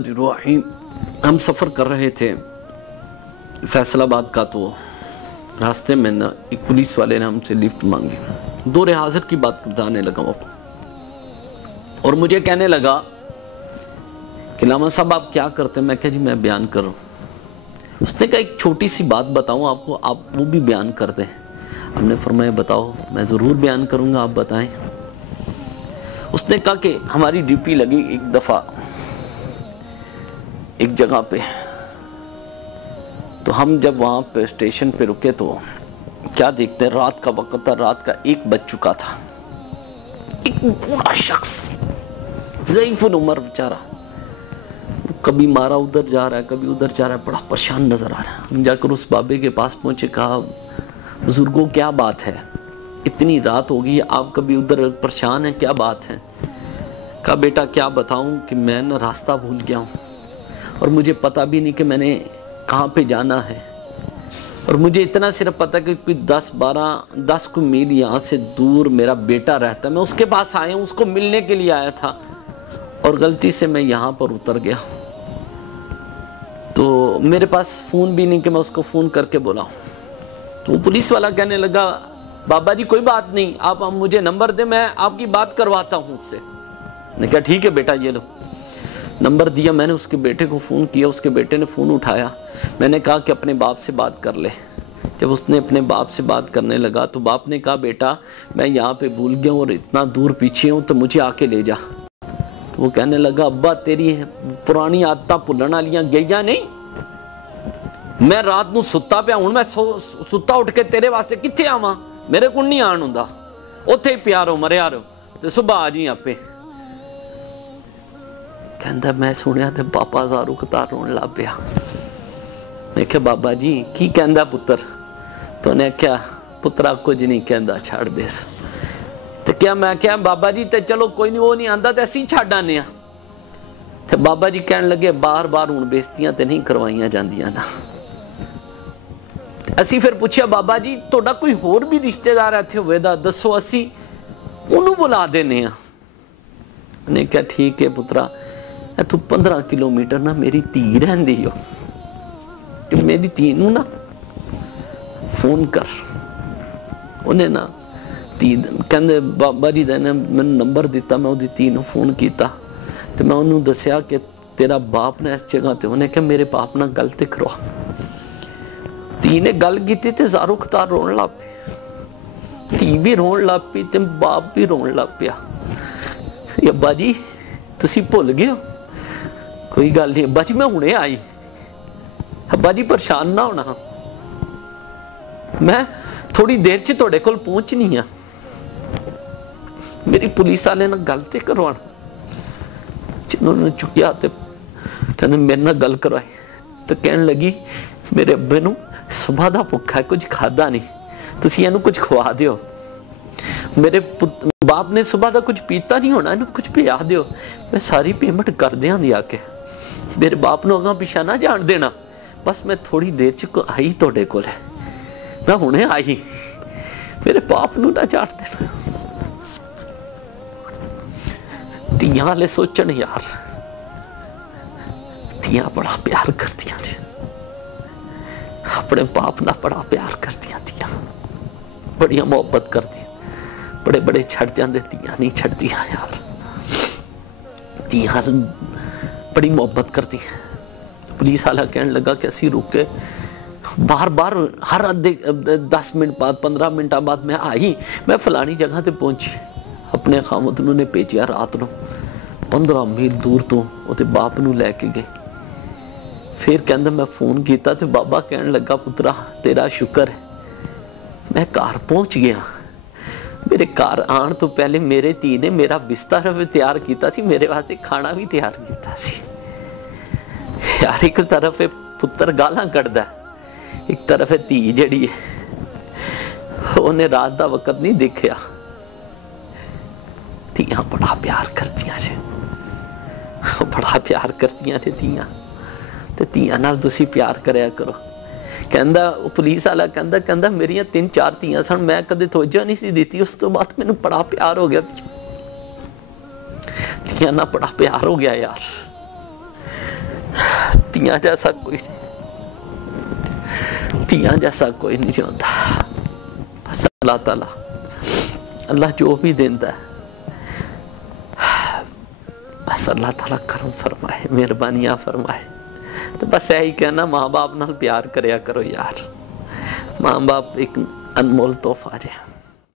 बिस्मिल्लाहिर्रहमानिर्रहीम। हम सफ़र कर रहे थे फैसलाबाद का, तो रास्ते में ना एक पुलिस वाले ने हमसे लिफ्ट मांगी। दौरे हाजिर की बात बताने लगा वो, और मुझे कहने लगा कि लामा साहब आप क्या करते हैं? मैं क्या जी मैं बयान कर रहा हूँ। उसने कहा एक छोटी सी बात बताऊँ आपको, आप वो भी बयान कर दें। हमने फरमाया बताओ। मैं ज़रूर बयान करूँगा, आप बताएं। उसने कहा कि हमारी ड्यूटी लगी एक दफ़ा एक जगह पे, तो हम जब वहाँ पे स्टेशन पे रुके तो क्या देखते हैं, रात का वक्त था, रात का 1 बज चुका था। एक बूढ़ा शख्स ज़ईफ़ुल उमर बेचारा, कभी मारा उधर जा रहा है, कभी उधर जा रहा है, बड़ा परेशान नजर आ रहा है। हम जाकर उस बाबे के पास पहुंचे, कहा बुजुर्गों क्या बात है, इतनी रात हो गई, आप कभी उधर परेशान हैं, क्या बात है? कहा बेटा क्या बताऊं कि मैं ना रास्ता भूल गया हूं, और मुझे पता भी नहीं कि मैंने कहाँ पे जाना है, और मुझे इतना सिर्फ पता कि कोई 10 को मील यहाँ से दूर मेरा बेटा रहता है, मैं उसके पास आया हूँ, उसको मिलने के लिए आया था, और गलती से मैं यहाँ पर उतर गया, तो मेरे पास फ़ोन भी नहीं कि मैं उसको फ़ोन करके बुलाऊं। तो वो पुलिस वाला कहने लगा बाबा जी कोई बात नहीं, आप मुझे नंबर दें, मैं आपकी बात करवाता हूँ उससे। मैंने कहा ठीक है बेटा, ये लो। नंबर दिया, मैंने उसके बेटे को फ़ोन किया, उसके बेटे ने फ़ोन उठाया। मैंने कहा कि अपने बाप से बात कर ले। जब उसने अपने बाप से बात करने लगा तो बाप ने कहा बेटा मैं यहाँ पे भूल गया हूँ और इतना दूर पीछे हूँ, तो मुझे आके ले जा। तो वो कहने लगा अब्बा तेरी पुरानी आदत भुलन वालियां गईया नहीं, मैं रात नूं सुत्ता पिया हूं, मैं सुत्ता उठ के तेरे वास्ते कित्थे आवां, मेरे को नहीं आन हुंदा, उत्थे ही पिया रहो मरिया रहो, ते सुबह आ जी आपे। कहंदा मैं सुनिया ते पापा ज़ारू कतार रोन लग पिया। मैं क्या बाबा जी की कहंदा पुत्र? तो उन्हें क्या पुत्रा कुछ नहीं कहंदा, छड़ दे। तो क्या मैं क्या बाबा जी ते चलो कोई नहीं, वो नहीं आंदा ते असीं छड्ड आने आ। ते बाबा जी कहन लगे बार बार हुण बेइज्जतियां ते नहीं करवाइयां जांदियां ना। असी फिर पूछा बाबा जी तुहाडा कोई होर भी रिश्तेदार इत्थे होवेगा, दसो असी उन्होंने बुला देने आ। उन्हें क्या ठीक है पुत्रा, तू 15 किलोमीटर ना मेरी धी रहिंदी हो, कि मेरी धी नूं ना फोन कर। उन्हें ना धी कहंदे बाबा जी ने मैनूं नंबर दिता, मैं उहदी धी नूं फोन किया, तो मैं उन्होंने दसिया कि तेरा बाप ने इस जगह ते। उन्हें कहा मेरे बाप नाल गल ते करवा। धी ने गल की ते ज़ारू खतार रोन लग पे, धी भी रोन लग पई ते बाप भी रोन लग पिया। अब्बा जी तुसी भुल गए हो? कोई गल नहीं अब्बा जी, मैं हुणे आई। अब्बा जी परेशान ना होना, मैं थोड़ी देर च तुहाडे कोल पहुंचनी आ, मेरी पुलिस वाले नाल गल ते करवाना। जिन्होंने चुकिया ते कहने मेरे नाल गल करवाई, तो कहन लगी मेरे अब्बे नूं सुबह दा भुखा है, कुछ खादा नहीं, तुसी इहनूं कुछ खवा दिओ। मेरे बाप ने सुबह का कुछ पीता नहीं होना, इन्हूं कुछ पिया दिओ, मैं सारी पेमेंट कर दियांगी आके। मेरे बाप नूं अगां पिछा ना जाण देना, बस मैं थोड़ी देर च आई तुहाडे कोल, मैं हुणे आई, मेरे बाप नूं ना जाण देना। धीआं वाले सोचण यार, धीआं बड़ा प्यार करदियां ने, अपने बाप नाल बड़ा प्यार करदियां, धीआं बड़ियां मोहब्बत करदियां, बड़े बड़े छड़ जांदे, धीआं नहीं छड़दियां यार, धीआं बड़ी मोहब्बत करदी। पुलिस वाला कहने लगा कि असी रुके, बार बार हर 10 मिनट बाद 15 मिनट बाद मैं आई, मैं फलानी जगह ते पहुंची। अपने खामद ने भेजिया रात नूं 15 मील दूर तो उहदे बाप नूं लैके गए। फिर कहंदा मैं फोन किया तो बाबा कहन लगा पुत्रा तेरा शुक्र है मैं घर पहुंच गया। मेरे घर आने तो पहले मेरे धी ने मेरा बिस्तर भी तैयार किया सी, मेरे वास्ते खाना भी तैयार किया सी। यार एक तरफ पुत्र गालां कढ़दा, एक तरफ धी जिहड़ी है उन्हें रात का वक्त नहीं देखिया। धीआं बड़ा प्यार करदियां जे, बड़ा प्यार करदियां ने धीआं, ते धीआं नाल तुसीं प्यार करया करो। कहंदा पुलिस वाला कहंदा कहंदा मेरियां 3-4 धीआं सन, मैं कदे तवज्जो नहीं सी दी, उस तो बाद मैनूं बड़ा प्यार हो गया, धीआं नाल बड़ा प्यार हो गया यार। तियां जैसा कोई नहीं, तियां जैसा कोई नहीं होता। बस अल्लाह ताला, अल्लाह जो भी देता है, बस अल्लाह ताला करम फरमाए, मेहरबानियां फरमाए। तो बस यही कहना, माँ बाप नाल प्यार करया करो यार। माँ बाप एक अनमोल तोहफा है।